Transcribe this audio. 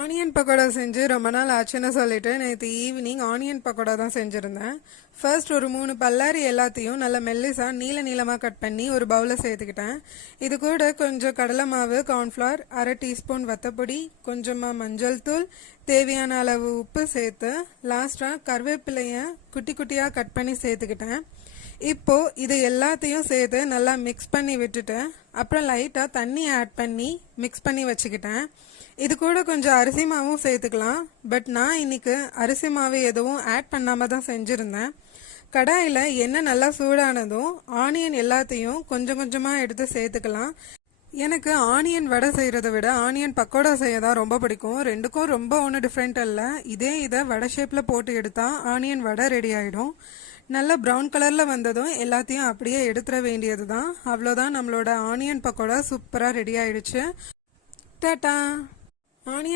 Onion pakoda செஞ்சு ரொம்ப நாள் ஆச்சுன்னு சொல்லிட்டு நேற்று ஈவினிங் ஆனியன் பக்கோடா தான் செஞ்சுருந்தேன். ஃபர்ஸ்ட் ஒரு 3 பல்லாரி எல்லாத்தையும் நல்லா மெல்லிசா நீளமாக கட் பண்ணி ஒரு பவுலில் சேர்த்துக்கிட்டேன். இது கூட கொஞ்சம் கடலை மாவு, கார்ன்ஃப்ளவர், அரை டீஸ்பூன் வத்தப்பொடி, கொஞ்சமாக மஞ்சள் தூள், தேவையான அளவு உப்பு சேர்த்து லாஸ்ட்டாக கருவேப்பிலையை குட்டி குட்டியாக கட் பண்ணி சேர்த்துக்கிட்டேன். இப்போ இது எல்லாத்தையும் சேர்த்து நல்லா மிக்ஸ் பண்ணி விட்டுட்டு அப்புறம் லைட்டாக தண்ணி ஆட் பண்ணி மிக்ஸ் பண்ணி வச்சுக்கிட்டேன். இது கூட கொஞ்சம் அரிசி மாவும் சேர்த்துக்கலாம். பட் நான் இன்னைக்கு அரிசி மாவு எதுவும் ஆட் பண்ணாமல் தான் செஞ்சுருந்தேன். கடாயில் எண்ணெய் நல்லா சூடானதும் ஆனியன் எல்லாத்தையும் கொஞ்சம் கொஞ்சமாக எடுத்து சேர்த்துக்கலாம். எனக்கு ஆனியன் வடை செய்கிறத விட ஆனியன் பக்கோடா செய்ய தான் ரொம்ப பிடிக்கும். ரெண்டுக்கும் ரொம்ப ஒன்றும் டிஃப்ரெண்ட் இல்லை. இதை வடை ஷேப்பில் போட்டு எடுத்தால் ஆனியன் வடை ரெடி ஆகிடும். நல்லா ப்ரௌன் கலரில் வந்ததும் எல்லாத்தையும் அப்படியே எடுத்துட வேண்டியது தான். அவ்வளோதான், நம்மளோட ஆனியன் பக்கோடா சூப்பராக ரெடி ஆயிடுச்சு. டாட்டா. ஆனியன்